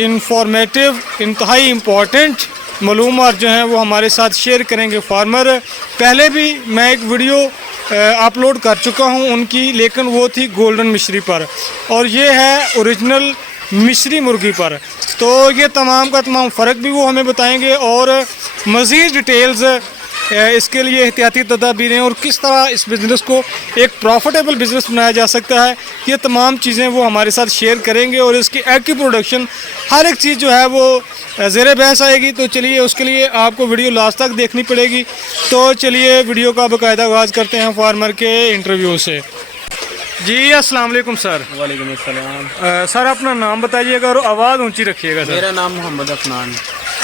Informative इंतहाई important मालूमात जो हैं वो हमारे साथ शेयर करेंगे फार्मर। पहले भी मैं एक वीडियो अपलोड कर चुका हूं उनकी, लेकिन वो थी गोल्डन मिश्री पर, और ये है ओरिजिनल मिश्री मुर्गी पर। तो ये तमाम का तमाम फ़र्क भी वो हमें बताएंगे और मज़ीद डिटेल्स इसके लिए एहतियाती तदाबीरें और किस तरह इस बिज़नेस को एक प्रॉफिटेबल बिज़नेस बनाया जा सकता है, ये तमाम चीज़ें वो हमारे साथ शेयर करेंगे। और इसकी एग की प्रोडक्शन हर एक चीज़ जो है वो ज़ेर बहस आएगी। तो चलिए उसके लिए आपको वीडियो लास्ट तक देखनी पड़ेगी। तो चलिए वीडियो का बाकायदा आगाज़ करते हैं फार्मर के इंटरव्यू से। जी अस्सलाम वालेकुम सर। वालेकुम अस्सलाम। सर अपना नाम बताइएगा और आवाज़ ऊंची रखिएगा सर। मेरा नाम मोहम्मद अफनान।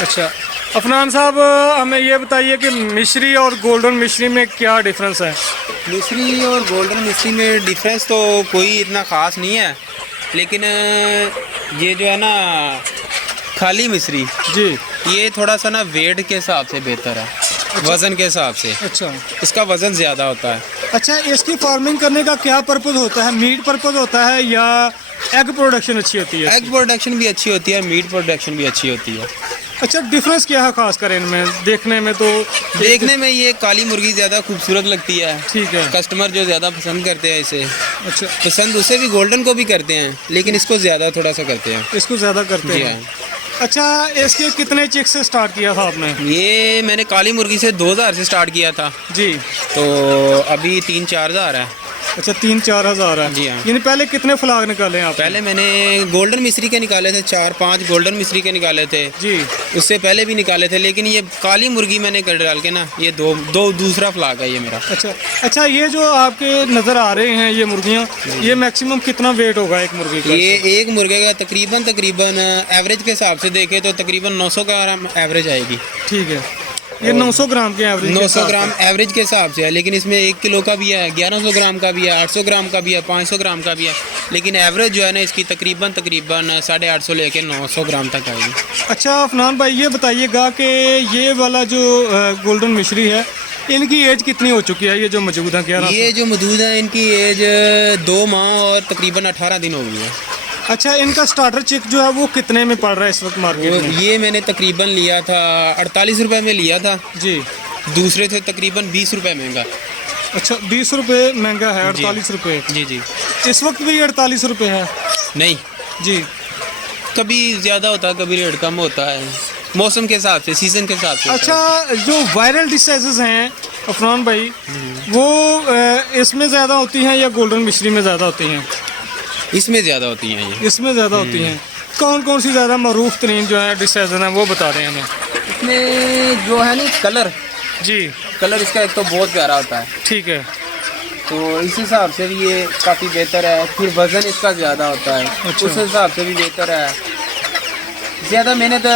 अच्छा अफनान साहब, हमें ये बताइए कि मिश्री और गोल्डन मिश्री में क्या डिफरेंस है? मिश्री और गोल्डन मिश्री में डिफरेंस तो कोई इतना ख़ास नहीं है, लेकिन ये जो है ना खाली मिश्री जी, ये थोड़ा सा ना वेट के हिसाब से बेहतर है। अच्छा। वज़न के हिसाब से अच्छा इसका वज़न ज़्यादा होता है। अच्छा, इसकी फार्मिंग करने का क्या पर्पज़ होता है? मीट पर्पज़ होता है या एग प्रोडक्शन अच्छी होती है? एग प्रोडक्शन भी अच्छी होती है, मीट प्रोडक्शन भी अच्छी होती है। अच्छा, डिफरेंस क्या है खास कर इनमें? देखने में तो देखने में ये काली मुर्गी ज़्यादा खूबसूरत लगती है। ठीक है। कस्टमर जो ज़्यादा पसंद करते हैं इसे, अच्छा, पसंद उसे भी गोल्डन को भी करते हैं, लेकिन इसको ज़्यादा थोड़ा सा करते हैं। इसको ज़्यादा करते जी हैं। हाँ। अच्छा, इसके कितने चिक से स्टार्ट किया था आपने? ये मैंने काली मुर्गी से 2000 से स्टार्ट किया था, जी। तो अभी 3-4 हज़ार है। अच्छा, 3-4 हज़ार है। जी हाँ। यानी पहले कितने फ्लाग निकाले आप? पहले मैंने गोल्डन मिश्री के निकाले थे 4-5 गोल्डन मिश्री के निकाले थे जी। उससे पहले भी निकाले थे, लेकिन ये काली मुर्गी मैंने कर डाल के ना ये दो दूसरा फ्लाग है ये मेरा। अच्छा अच्छा, ये जो आपके नज़र आ रहे हैं ये मुर्गियाँ, ये मैक्सिमम कितना वेट होगा एक मुर्गी का? ये एक मुर्गे का तकरीबन एवरेज के हिसाब से देखे तो तकरीबन 900 ग्राम एवरेज आएगी। ठीक है, ये 900 ग्राम के एवरेज? 900 ग्राम एवरेज के हिसाब से है, लेकिन इसमें 1 किलो का भी है, 1100 ग्राम का भी है, 800 ग्राम का भी है, 500 ग्राम का भी है, लेकिन एवरेज जो है ना इसकी तकरीबन 850 लेके 900 ग्राम तक आएगी। अच्छा अफनान भाई, ये बताइएगा कि ये वाला जो गोल्डन मिश्री है, इनकी एज कितनी हो चुकी है? ये जो मौजूद है, क्या ये जो मौजूद है इनकी एज 2 माह और तकरीबन 18 दिन हो गई है। अच्छा, इनका स्टार्टर चिक जो है वो कितने में पड़ रहा है इस वक्त मार्केट में? ये मैंने तकरीबन लिया था 48 रुपये में लिया था जी। दूसरे थे तकरीबन 20 रुपये महंगा। अच्छा, 20 रुपये महंगा है, 48 रुपये? जी जी। इस वक्त भी 48 रुपये है? नहीं जी। कभी ज़्यादा होता है, कभी रेट कम होता है, मौसम के हिसाब से, सीज़न के हिसाब से। अच्छा, जो वायरल डिसीजेज हैं अफनान भाई, वो इसमें ज़्यादा होती हैं या गोल्डन मिश्री में ज़्यादा होती हैं? इसमें ज़्यादा होती हैं ये। इसमें ज़्यादा होती हैं। कौन कौन सी ज़्यादा मरूफ तरीन जो है डिसीज हैं वो बता रहे हैं हमें? इसमें जो है ना कलर, जी। कलर इसका एक तो बहुत प्यारा होता है, ठीक है। तो इस हिसाब से भी ये काफ़ी बेहतर है। फिर वज़न इसका ज़्यादा होता है, अच्छा। उस हिसाब से भी बेहतर है। ज़्यादा मेहनत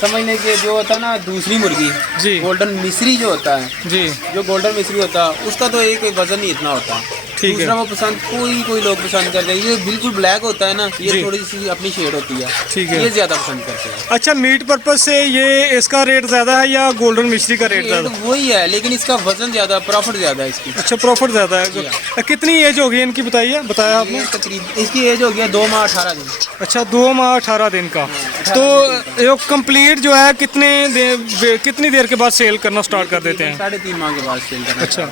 समझने के जो होता है ना दूसरी मुर्गी, जी। गोल्डन मिश्री जो होता है, जी। जो गोल्डन मिश्री होता है उसका तो एक वज़न ही इतना होता है। ठीक है। दूसरा वो पसंद कोई लोग पसंद करते हैं, ये बिल्कुल ब्लैक होता है ना, जी। ये थोड़ी सी अपनी शेड होती है। ठीक है। ये ज़्यादा पसंद करते हैं। अच्छा, मीट पर्पज से ये इसका रेट ज़्यादा है या गोल्डन मिश्री का रेट रेट ज़्यादा? वही है, लेकिन इसका वज़न ज़्यादा, प्रॉफिट ज़्यादा है इसकी। अच्छा, प्रॉफिट ज़्यादा जी है। कितनी एज होगी इनकी बताइए, बताया आपने? ये तकरीबन इसकी एज हो गया 2 माह 18 दिन। अच्छा, 2 माह 18 दिन का। 18 तो ये कंप्लीट जो है कितनी देर के बाद सेल करना स्टार्ट कर देते हैं? 3.5 माह के बाद सेल करना। अच्छा,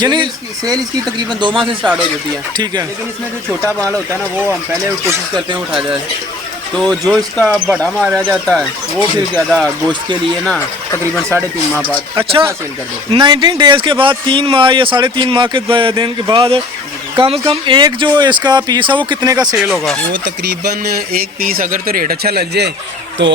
यानी यानी सेल इसकी तकरीबन 2 माह से स्टार्ट हो जाती है। ठीक है। लेकिन इसमें जो छोटा माल होता है ना वो हम पहले कोशिश करते हैं उठा जाए, तो जो इसका बड़ा माल रह जाता है वो फिर ज़्यादा गोश्त के लिए ना तकरीबन 3.5 माह बाद अच्छा, सेल कर देते हैं। 19 डेज़ के बाद, 3 माह या 3.5 माह के दिन के बाद कम से कम एक जो इसका पीस है वो कितने का सेल होगा? वो तकरीबन एक पीस अगर तो रेट अच्छा लग जाए तो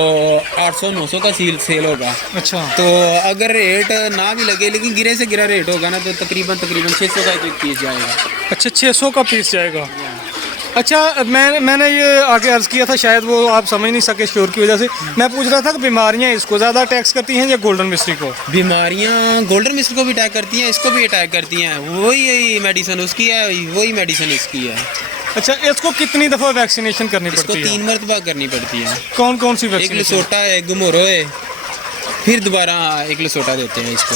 800-900 का सेल होगा। अच्छा। तो अगर रेट ना भी लगे लेकिन गिरे से गिरा रेट होगा ना तो तकरीबन 600 का एक पीस जाएगा। अच्छा, 600 का पीस जाएगा। अच्छा, मैंने ये आगे अर्ज़ किया था, शायद वो आप समझ नहीं सके शोर की वजह से। मैं पूछ रहा था कि बीमारियां इसको ज़्यादा अटैक्स करती हैं या गोल्डन मिश्री को? बीमारियां गोल्डन मिश्री को भी अटैक करती हैं, इसको भी अटैक करती हैं। वही मेडिसिन उसकी है, वही मेडिसिन इसकी है। अच्छा, इसको कितनी दफ़ा वैक्सीनेशन करनी इसको पड़ती है? 3 मरतबा करनी पड़ती है। कौन कौन सी एक वैक्सीनेशन? लसोटा है, एक गुमोरो है, फिर दोबारा एक लसोटा देते हैं इसको।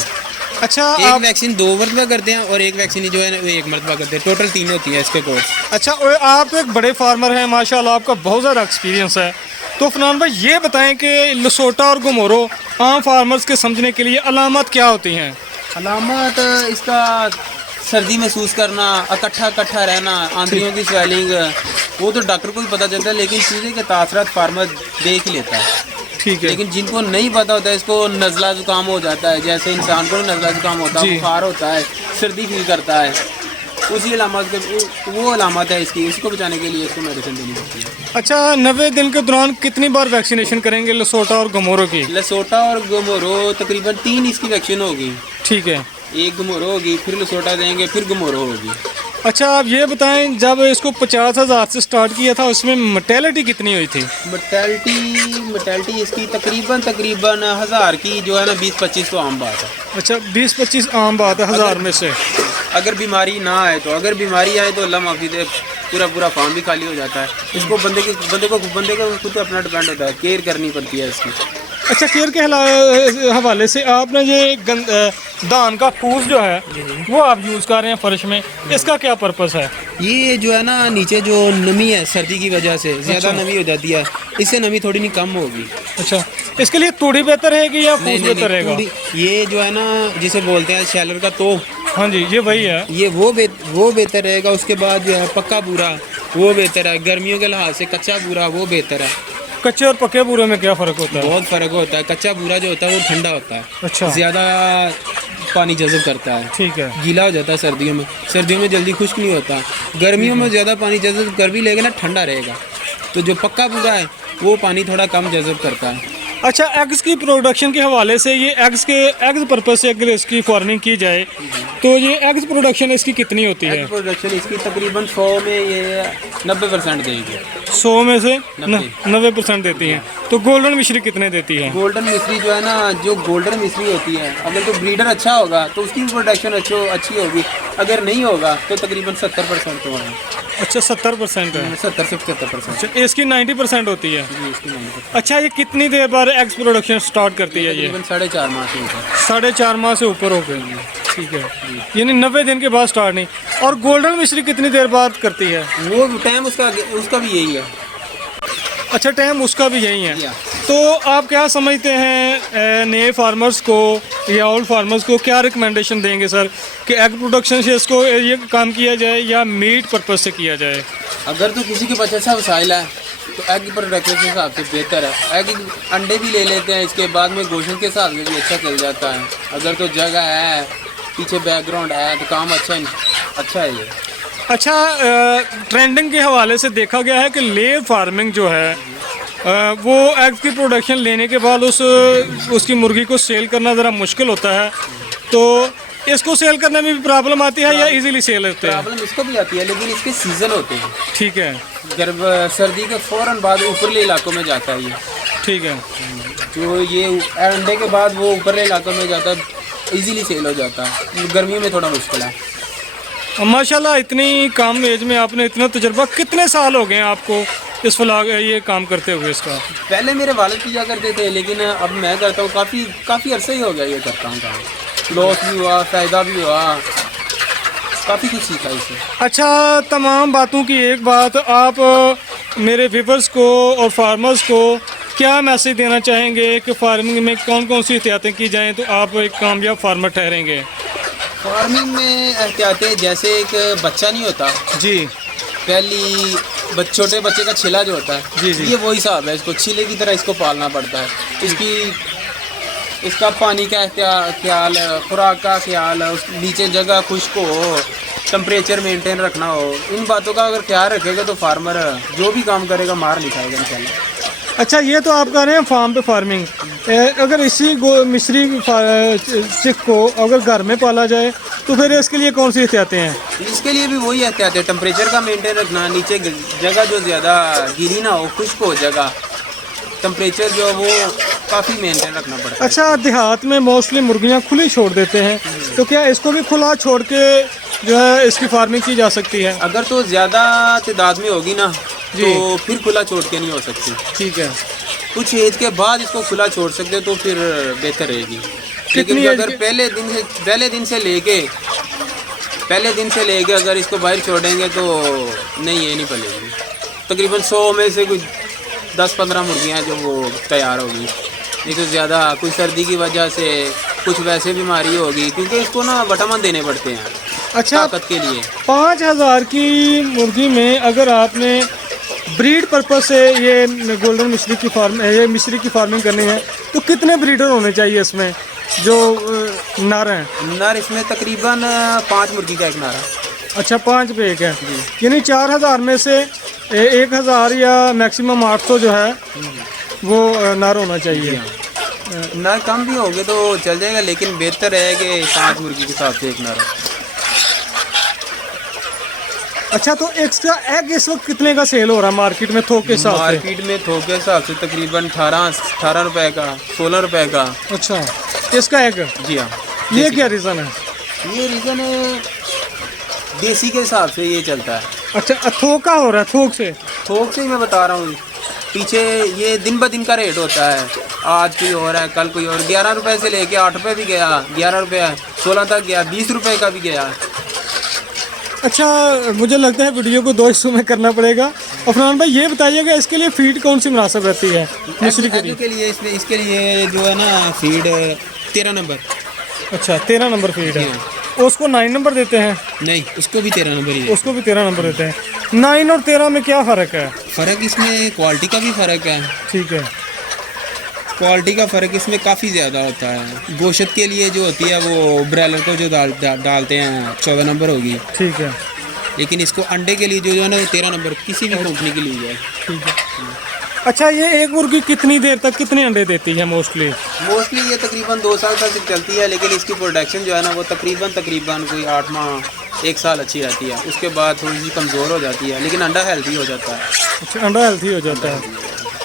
अच्छा, एक आप वैक्सीन 2 मरतबा करते हैं और एक वैक्सीन जो है वो 1 मरतबा करते हैं। टोटल 3 होती है इसके कोर्स। अच्छा, और आप एक बड़े फार्मर हैं माशाल्लाह, आपका बहुत ज़्यादा एक्सपीरियंस है। तो फरहान भाई ये बताएं कि लसोटा और गमोरो आम फार्मर्स के समझने के लिए अलामत क्या होती हैं? अलामत इसका सर्दी महसूस करना, इकट्ठा रहना, आंतरियों की स्वेलिंग, वो तो डॉक्टर को भी पता चलता है, लेकिन चीज़ें के तासरात फार्मर देख ही लेता है। ठीक है। लेकिन जिनको नहीं पता होता है, इसको नज़ला ज़ुकाम हो जाता है, जैसे इंसान को नज़ला ज़ुकाम होता है, बुखार होता है, सर्दी फील करता है, उसी अलामत के वो अलामत है इसकी, इसको बचाने के लिए इसको मेडिसिन देनी पड़ती है। अच्छा, 90 दिन के दौरान कितनी बार वैक्सीनेशन करेंगे लसोटा और गमोरो की? लसोटा और गमोरो तकरीबन 3 इसकी वैक्सीन होगी। ठीक है। एक गमोरो होगी, फिर लसोटा देंगे, फिर गमोरो होगी। अच्छा, आप ये बताएं, जब इसको 50,000 से स्टार्ट किया था उसमें मोर्टेलिटी कितनी हुई थी? मोर्टेलिटी इसकी तकरीबन 1000 की जो है ना 20-25 तो आम बात है। अच्छा, 20-25 आम बात है 1000 में से। अगर बीमारी ना आए तो, अगर बीमारी आए तो अल्लाह माफी दे, पूरा फार्म भी खाली हो जाता है। इसको बंदे को खुद अपना डिपेंड होता है, केयर करनी पड़ती है इसकी। अच्छा, केयर के हवाले से आपने ये धान का फूस जो है वो आप यूज़ कर रहे हैं फर्श में, इसका क्या पर्पस है? ये जो है ना नीचे जो नमी है सर्दी की वजह से ज़्यादा नमी हो जाती है, इससे नमी थोड़ी नहीं कम होगी। अच्छा, इसके लिए तूड़ी बेहतर रहेगी या फूस बेहतर रहेगा? ये जो है ना जिसे बोलते हैं शैलर का तो, हाँ जी, ये वही है। ये वो बेहतर रहेगा। उसके बाद जो है पक्का बूरा वो बेहतर है। गर्मियों के लिहाज से कच्चा बूरा वो बेहतर है। कच्चे और पके बूरे में क्या फ़र्क होता है? बहुत फ़र्क होता है। कच्चा बूरा जो होता है वो ठंडा होता है, अच्छा, ज़्यादा पानी जज़ब करता है, ठीक है, गीला हो जाता है सर्दियों में जल्दी खुश्क नहीं होता। गर्मियों में ज़्यादा पानी जज़ब कर भी लेगा ना, ठंडा रहेगा। तो जो पक्का बूरा है वो पानी थोड़ा कम जज़ब करता है। अच्छा, एग्स की प्रोडक्शन के हवाले से, ये एग्स पर्पज से अगर इसकी फार्मिंग की जाए तो ये एग्स प्रोडक्शन इसकी कितनी होती है? प्रोडक्शन इसकी तकरीबन 100 में ये 90% देगी। 100 में से 90% देती हैं। तो गोल्डन मिश्री कितने देती है? गोल्डन मिश्री जो है ना, जो गोल्डन मिश्री होती है, अगर तो ब्रीडर अच्छा होगा तो उसकी प्रोडक्शन अच्छी होगी। अगर नहीं होगा तो तकरीबन 70% तो है। अच्छा, 70% है। 70 से 75%। अच्छा, इसकी 90% होती है। जी, इसकी 90%। अच्छा, ये कितनी देर बाद एग्स प्रोडक्शन स्टार्ट करती है? ये तकरीबन 4.5 माह से ऊपर। 4.5 माह से ऊपर हो गई। ठीक है, यानी 90 दिन के बाद स्टार्ट नहीं। और गोल्डन मिश्री कितनी देर बाद करती है? वो टाइम उसका भी यही है। अच्छा, टाइम उसका भी यही है। तो आप क्या समझते हैं नए फार्मर्स को या ओल्ड फार्मर्स को क्या रिकमेंडेशन देंगे सर, कि एग प्रोडक्शन से इसको ये काम किया जाए या मीट पर्पज से किया जाए? अगर तो किसी के पास ऐसा वसाइल है तो एग प्रोडक्शन के हिसाब से बेहतर है। एग अंडे भी ले लेते हैं, इसके बाद में गोश्त के साथ में भी अच्छा चल जाता है। अगर तो जगह है, पीछे बैकग्राउंड है, तो काम अच्छा है ये। अच्छा, ट्रेंडिंग के हवाले से देखा गया है कि लेयर फार्मिंग जो है वो एग्स की प्रोडक्शन लेने के बाद उसकी मुर्गी को सेल करना ज़रा मुश्किल होता है। तो इसको सेल करने में भी प्रॉब्लम आती है या इजीली सेल होते हैं? प्रॉब्लम इसको भी आती है, लेकिन इसके सीज़न होते हैं। ठीक है। सर्दी के फ़ौरन बाद ऊपरले इलाकों में जाता है ये। ठीक है। जो ये अंडे के बाद वो ऊपरले इलाकों में जाता है, इजीली सेल हो जाता है। गर्मियों में थोड़ा मुश्किल है। माशाल्लाह, इतनी कम एज में आपने इतना तजुर्बा, कितने साल हो गए हैं आपको इस ये काम करते हुए इसका? पहले मेरे वालिद किया करते थे, लेकिन अब मैं करता हूँ। काफ़ी अरसे ही हो गया ये करता हूँ काम। लॉस भी हुआ, फ़ायदा भी हुआ, काफ़ी कुछ सीखा इससे। अच्छा, तमाम बातों की एक बात, आप मेरे व्यूअर्स को और फार्मर्स को क्या मैसेज देना चाहेंगे कि फार्मिंग में कौन कौन सी एहतियातें की जाएँ तो आप एक कामयाब फार्मर ठहरेंगे? फार्मिंग में एहतियातें, जैसे एक बच्चा नहीं होता जी, पहली छोटे बच्चे का छिला जो होता है, जी जी, ये वही हिसाब है। इसको छिले की तरह इसको पालना पड़ता है। इसका पानी का ख्याल, खुराक का ख्याल, उस नीचे जगह खुश्क हो, टेम्परेचर मेंटेन रखना हो, इन बातों का अगर ख्याल रखेगा तो फार्मर जो भी काम करेगा मार नहीं खाएगा इंशाल्लाह। अच्छा, ये तो आप कह रहे हैं फार्म पे फार्मिंग, अगर इसी मिश्री चिक को अगर घर में पाला जाए तो फिर इसके लिए कौन सी एहतियातें हैं? इसके लिए भी वही एहतियात है। टेम्परेचर का मेंटेन रखना, नीचे जगह जो ज़्यादा गीली ना हो, खुश्क हो जगह, टेम्परेचर जो है वो काफ़ी मेंटेन रखना पड़ता है। अच्छा, देहात में मोस्टली मुर्गियाँ खुली छोड़ देते हैं, तो क्या इसको भी खुला छोड़ के जो है इसकी फार्मिंग की जा सकती है? अगर तो ज़्यादा तादाद में होगी ना तो फिर खुला छोड़ के नहीं हो सकती। ठीक है। कुछ एज के बाद इसको खुला छोड़ सकते तो फिर बेहतर रहेगी। लेकिन अगर पहले दिन से लेके अगर इसको बाहर छोड़ेंगे तो नहीं, ये नहीं पलेगी। तकरीबन 100 में से कुछ 10-15 मुर्गियाँ जो वो तैयार होगी। नहीं तो ज़्यादा कुछ सर्दी की वजह से, कुछ वैसे बीमारी होगी, क्योंकि इसको ना विटामिन देने पड़ते हैं अच्छा, ताकत के लिए। 5,000 की मुर्गी में अगर आपने ब्रीड पर्पस से ये गोल्डन मिश्री की ये मिश्री की फार्मिंग करनी है तो कितने ब्रीडर होने चाहिए इसमें जो नर हैं? नर इसमें तकरीबन 5 मुर्गी का एक नर है। अच्छा, 5 पे एक है, यानी 4,000 में से 1,000 या मैक्सिमम 800 जो है वो नर होना चाहिए। नर कम भी होंगे तो चल जाएगा, लेकिन बेहतर है कि 5 मुर्गी के हिसाब से एक नर है। अच्छा, तो एक्स्ट्रा एग इस वक्त कितने का सेल हो रहा है मार्केट में थोक के हिसाब से? मार्केट में थोक के हिसाब से तकरीबन 18 रुपए का, 16 रुपए का। अच्छा, इसका एग? जी हाँ। ये क्या रीज़न है? ये रीज़न है देसी के हिसाब से ये चलता है। अच्छा, थोक का हो रहा है? थोक से? थोक से ही मैं बता रहा हूँ। पीछे ये दिन ब दिन का रेट होता है, आज कोई और है, कल कोई और। 11 रुपए से लेके 8 रुपए भी गया, 11 रुपए 16 तक गया, 20 रुपए का भी गया। अच्छा, मुझे लगता है वीडियो को 2 हिस्सों में करना पड़ेगा। अफनान भाई, ये बताइएगा इसके लिए फीड कौन सी मुनासिब रहती है मिश्री के लिए? इसके लिए जो है ना फीड 13 नंबर। अच्छा, 13 नंबर फीड है। उसको 9 नंबर देते हैं? नहीं, उसको भी 13 नंबर ही है। उसको भी 13 नंबर देते हैं। 9 और 13 में क्या फ़र्क है? फ़र्क इसमें क्वालिटी का भी फ़र्क है। ठीक है, क्वालिटी का फ़र्क इसमें काफ़ी ज़्यादा होता है। गोश्त के लिए जो होती है वो ब्रॉयलर को जो डालते हैं 14 नंबर होगी। ठीक है। लेकिन इसको अंडे के लिए जो है ना 13 नंबर किसी भी कंपनी के लिए है। ठीक है। अच्छा, ये एक मुर्गी कितनी देर तक कितने अंडे देती है मोस्टली? ये तकरीबन 2 साल तक चलती है, लेकिन इसकी प्रोडक्शन जो है ना वो तकरीबन कोई 8 माह 1 साल अच्छी रहती है। उसके बाद थोड़ी सी कमज़ोर हो जाती है, लेकिन अंडा हेल्दी हो जाता है। अच्छा, अंडा हेल्दी हो जाता है,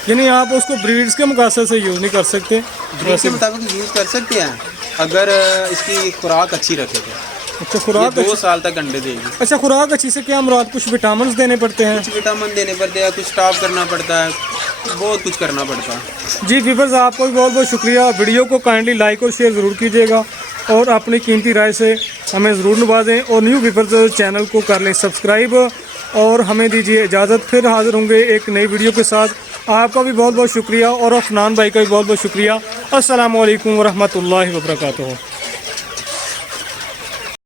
यानी आप उसको ब्रीड्स के मुकाबले से यूज़ नहीं कर सकते? ब्रीड के मुताबिक यूज़ कर सकते हैं अगर इसकी खुराक अच्छी रखे तो। अच्छा, खुराक 2 साल तक अंडे देगी। अच्छा, खुराक अच्छी से क्या मुराद? कुछ विटामिन देने पड़ते हैं? कुछ विटामिन देने पड़ते हैं, कुछ स्टॉप करना पड़ता है, बहुत कुछ करना पड़ता है। जी व्यूअर्स, आपको भी बहुत बहुत शुक्रिया। वीडियो को काइंडली लाइक और शेयर ज़रूर कीजिएगा और अपनी कीमती राय से हमें ज़रूर नवाजें, और न्यू व्यूअर्स चैनल को कर लें सब्सक्राइब और हमें दीजिए इजाज़त। फिर हाज़िर होंगे एक नई वीडियो के साथ। आपका भी बहुत बहुत शुक्रिया और अफनान भाई का भी बहुत बहुत शुक्रिया। अस्सलामु अलैकुम वरहमतुल्लाहि वबरकातुहू।